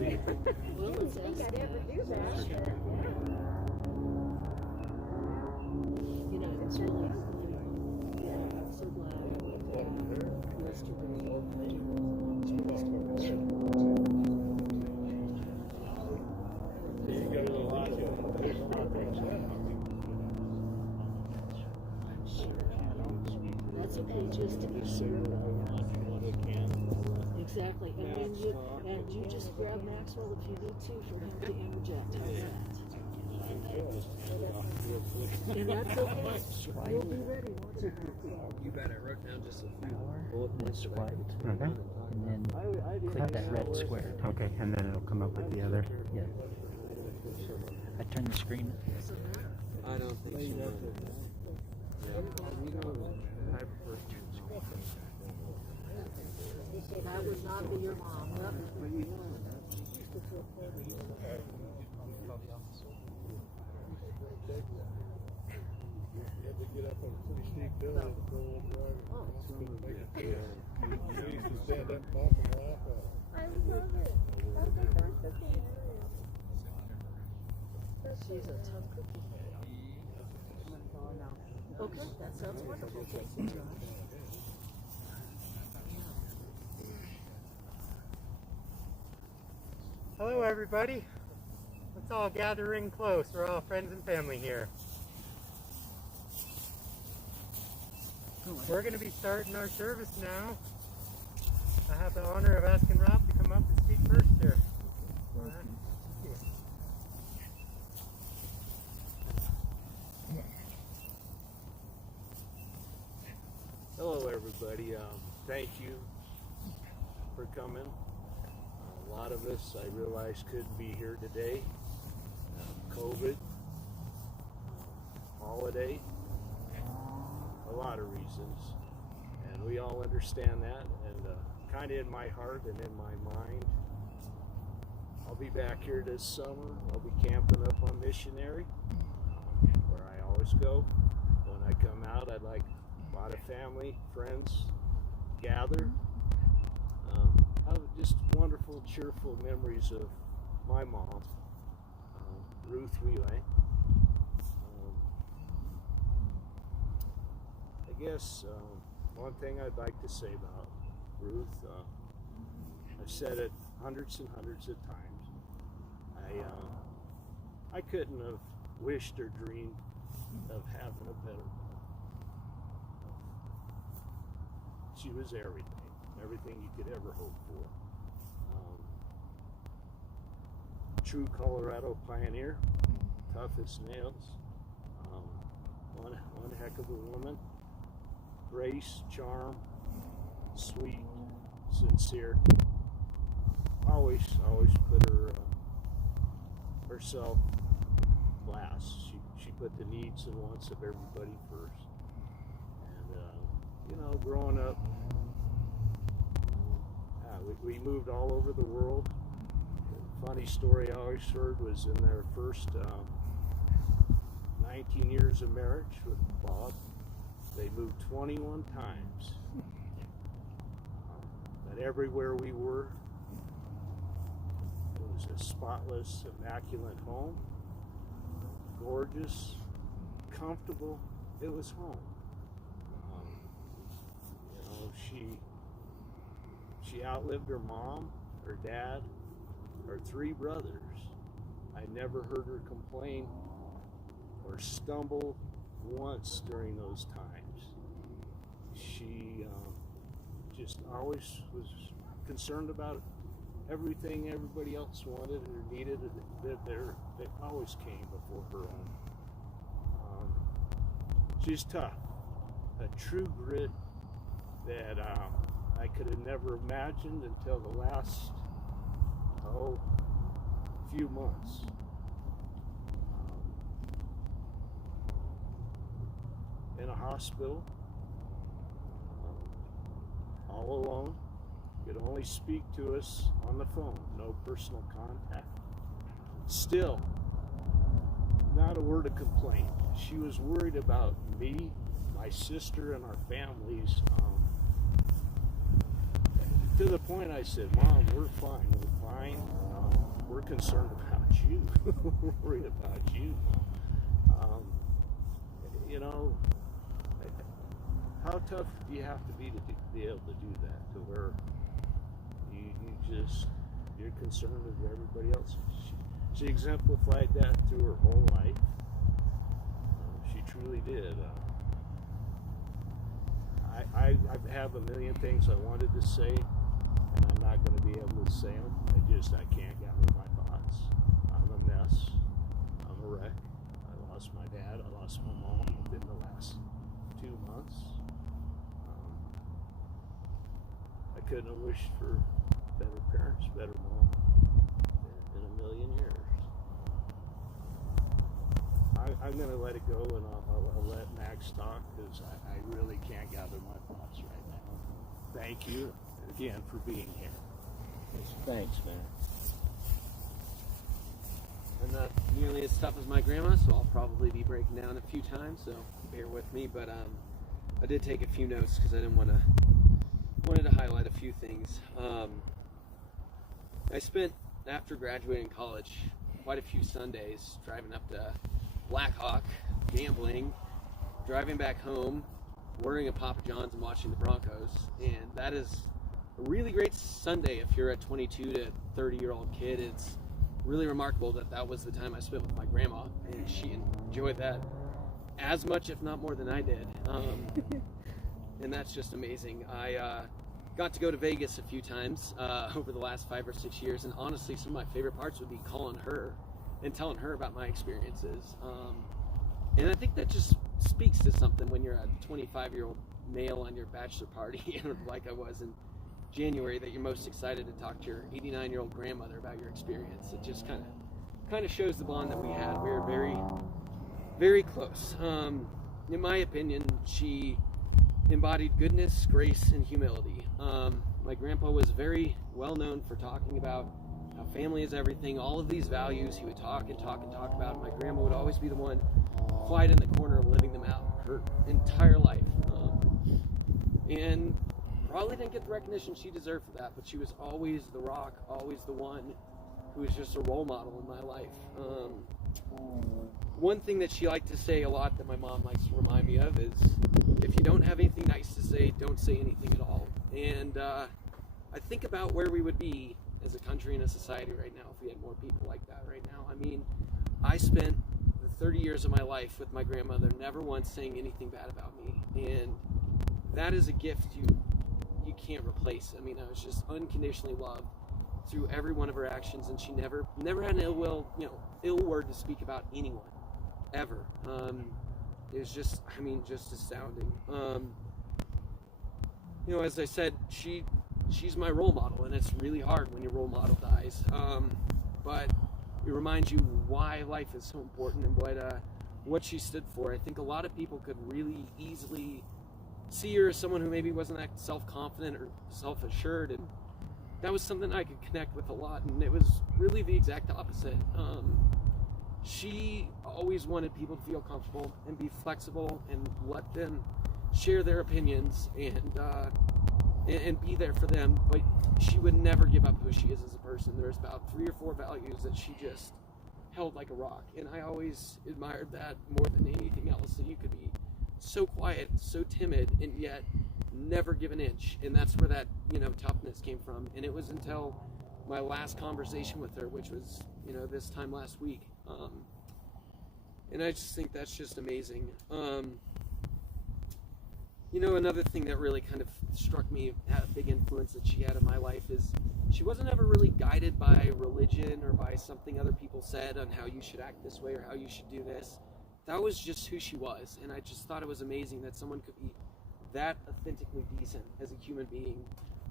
see. But Well, it's I'd ever do that. You know, it's really, yeah, I'm so glad yesterday. That's okay, just exactly, and you just grab Maxwell if you need to for him to interject. How's that? And that's okay. You'll be ready once you You bet. I wrote down just a few bullet points. okay. And then click that red square. Okay, and then it'll come up with the other. Yeah. I turn the screen. I don't think so. I prefer to. That would not be your mom. Yep. Get up on a pretty steep hill and go on driving. He used to stand up and talk and laugh at it. I love it. She's a tough cookie. Okay, that sounds wonderful. Hello everybody. Let's all gather in close. We're all friends and family here. We're going to be starting our service now. I have the honor of asking Rob to come up and speak first here. Hello everybody. Thank you for coming. A lot of us, I realize, couldn't be here today. COVID, holiday, a lot of reasons, and we all understand that, and kind of in my heart and in my mind, I'll be back here this summer. I'll be camping up on Missionary, where I always go. When I come out, I'd like a lot of family, friends, gather. Have just wonderful, cheerful memories of my mom, Ruth Wielang. I guess one thing I'd like to say about Ruth, I've said it hundreds and hundreds of times. I couldn't have wished or dreamed of having a better mom. She was everything you could ever hope for. True Colorado pioneer, tough as nails. One heck of a woman. Grace, charm, sweet, sincere. Always put herself last. She put the needs and wants of everybody first. And growing up, we moved all over the world. Funny story I always heard was in their first 19 years of marriage with Bob, they moved 21 times. But everywhere we were, it was a spotless, immaculate home. Gorgeous, comfortable. It was home. She outlived her mom, her dad, her 3 brothers. I never heard her complain or stumble once during those times. She just always was concerned about everything everybody else wanted or needed. They always came before her own. She's tough, a true grit that I could have never imagined until the last few months. In a hospital, all alone, could only speak to us on the phone, no personal contact. Still, not a word of complaint. She was worried about me, my sister, and our families. To the point I said, Mom, we're fine. we're concerned about you. We're worried about you. You know, how tough do you have to be able to do that? To where you're concerned with everybody else. She exemplified that through her whole life. She truly did. I have a million things I wanted to say, and I'm not going to be able to say them. I can't gather my thoughts. I'm a mess. I'm a wreck. I lost my dad. I lost my mom within the last 2 months. I couldn't have wished for better parents, better mom in a million years. I'm going to let it go, and I'll let Max talk, because I really can't gather my thoughts right now. Thank you again for being here. Thanks, man. I'm not nearly as tough as my grandma, so I'll probably be breaking down a few times, so bear with me. But I did take a few notes because I didn't wanted to highlight a few things. I spent, after graduating college, quite a few Sundays driving up to Black Hawk, gambling, driving back home, ordering a Papa John's and watching the Broncos. And that is a really great Sunday if you're a 22 to 30-year-old kid. It's really remarkable that was the time I spent with my grandma, and she enjoyed that as much, if not more, than I did. And that's just amazing. I got to go to Vegas a few times over the last 5 or 6 years, and honestly, some of my favorite parts would be calling her and telling her about my experiences. And I think that just speaks to something when you're a 25-year-old male on your bachelor party, like I was in January, that you're most excited to talk to your 89-year-old grandmother about your experience. It just kind of shows the bond that we had. We were very, very close. In my opinion, she embodied goodness, grace, and humility. My grandpa was very well known for talking about how family is everything, all of these values he would talk and talk and talk about. My grandma would always be the one quiet in the corner living them out her entire life. And probably didn't get the recognition she deserved for that, but she was always the rock, always the one who was just a role model in my life. One thing that she liked to say a lot that my mom likes to remind me of is, if you don't have anything nice to say, don't say anything at all. And I think about where we would be as a country and a society right now if we had more people like that right now. I mean, I spent the 30 years of my life with my grandmother, never once saying anything bad about me. And that is a gift you can't replace. I mean, I was just unconditionally loved through every one of her actions, and she never had an ill word to speak about anyone, ever. It was just astounding. As I said, she's my role model, and it's really hard when your role model dies. But it reminds you why life is so important and what she stood for. I think a lot of people could really easily see her as someone who maybe wasn't that self-confident or self-assured, and that was something I could connect with a lot, and it was really the exact opposite. She always wanted people to feel comfortable and be flexible and let them share their opinions and be there for them, but she would never give up who she is as a person. There's about 3 or 4 values that she just held like a rock, and I always admired that more than anything else, that you could be so quiet, so timid, and yet never give an inch. And that's where that toughness came from. And it was until my last conversation with her, which was this time last week, and I just think that's just amazing. Another thing that really kind of struck me, had a big influence that she had in my life, is she wasn't ever really guided by religion or by something other people said on how you should act this way or how you should do this. That was just who she was, and I just thought it was amazing that someone could be that authentically decent as a human being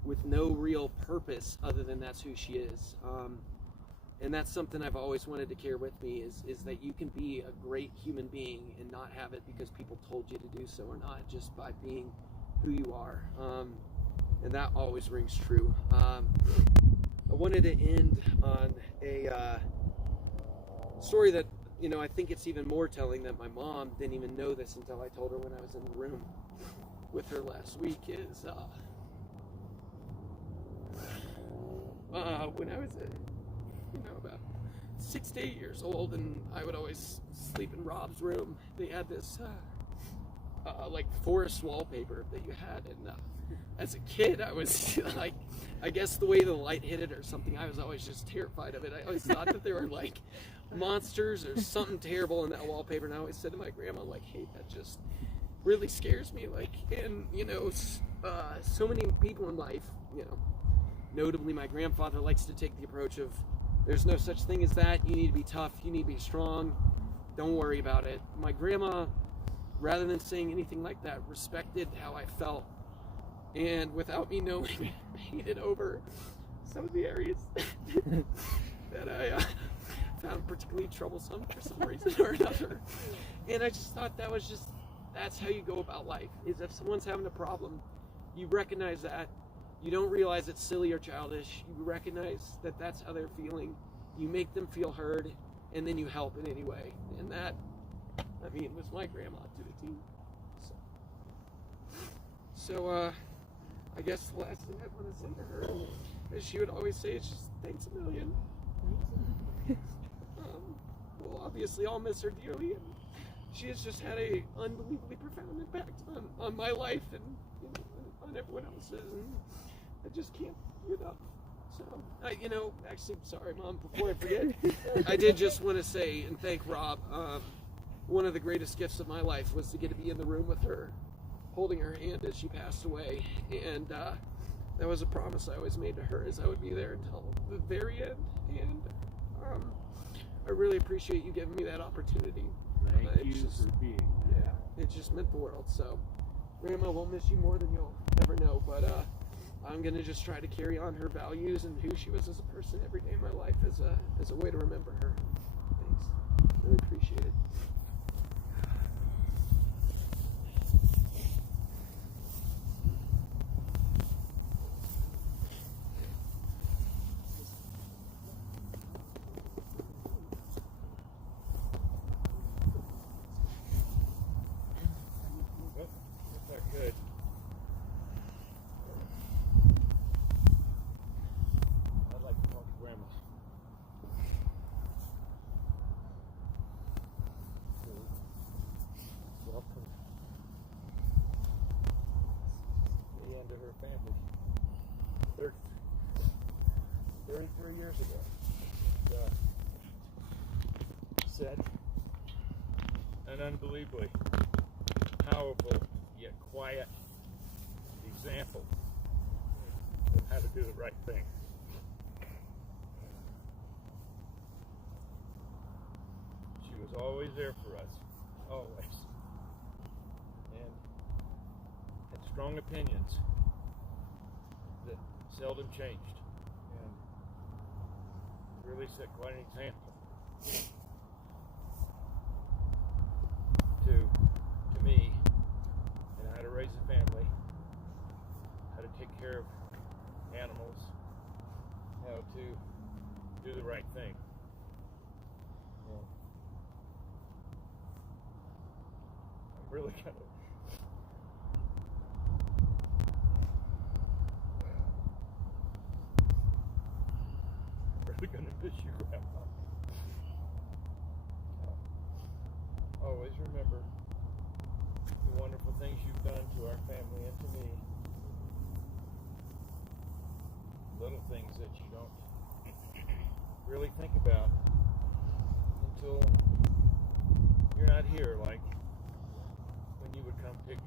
with no real purpose other than that's who she is. And that's something I've always wanted to carry with me, is that you can be a great human being and not have it because people told you to do so or not, just by being who you are. And that always rings true. I wanted to end on a story that, I think it's even more telling that my mom didn't even know this until I told her when I was in the room with her last week, is when I was about 6 to 8 years old, and I would always sleep in Rob's room. They had this like forest wallpaper that you had, and as a kid, I was like, I guess the way the light hit it or something, I was always just terrified of it. I always thought that there were like monsters or something terrible in that wallpaper, and I always said to my grandma, like, hey, that just really scares me. Like, and so many people in life, notably my grandfather likes to take the approach of, there's no such thing as that. You need to be tough. You need to be strong. Don't worry about it. My grandma, rather than saying anything like that, respected how I felt. And without me knowing, painted over some of the areas that I found particularly troublesome for some reason or another. And I just thought that's how you go about life, is if someone's having a problem, you recognize that. You don't realize it's silly or childish. You recognize that that's how they're feeling. You make them feel heard, and then you help in any way. And that, was my grandma to the T. So, I guess the last thing I'd want to say to her, as she would always say, is just thanks a million. We'll obviously all miss her dearly, and she has just had a unbelievably profound impact on my life and on everyone else's, and I just can't give it up. So, actually, sorry, Mom, before I forget, I did just want to say and thank Rob. One of the greatest gifts of my life was to get to be in the room with her, holding her hand as she passed away, and that was a promise I always made to her, is I would be there until the very end, and I really appreciate you giving me that opportunity. Thank you for being there. Yeah, it just meant the world. So, Grandma, we'll miss you more than you'll ever know, but I'm gonna just try to carry on her values and who she was as a person every day of my life as a way to remember her. Thanks, really appreciate it. Good. I'd like to talk to Grandma. Welcome the end of her family. 33 years ago. Set an unbelievably powerful yet quiet example of how to do the right thing. She was always there for us, always, and had strong opinions that seldom changed, and really set quite an example to me, and how to raise a family, how to take care of animals, how to do the right thing. And I'm really gonna miss you, Grandma. Always remember the wonderful things you've done to our family and to me. Little things that you don't really think about until you're not here, like when you would come pick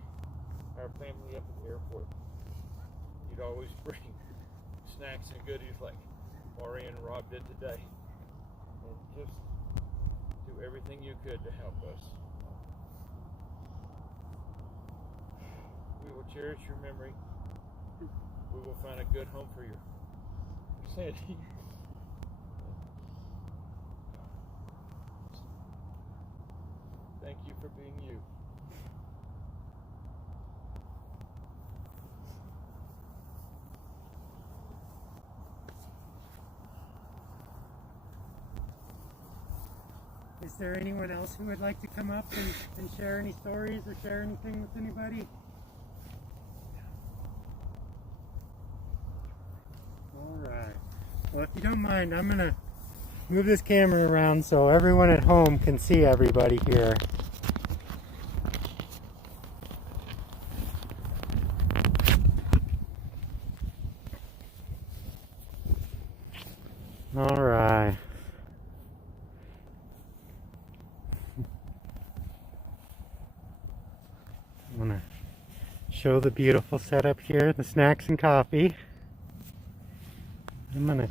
our family up at the airport. You'd always bring snacks and goodies like Maureen and Rob did today, and just do everything you could to help us. We will cherish your memory. We will find a good home for your Sandy. Thank you for being you. Is there anyone else who would like to come up and share any stories or share anything with anybody? All right. Well, if you don't mind, I'm gonna move this camera around so everyone at home can see everybody here. All right. I'm gonna show the beautiful setup here, the snacks and coffee. I'm gonna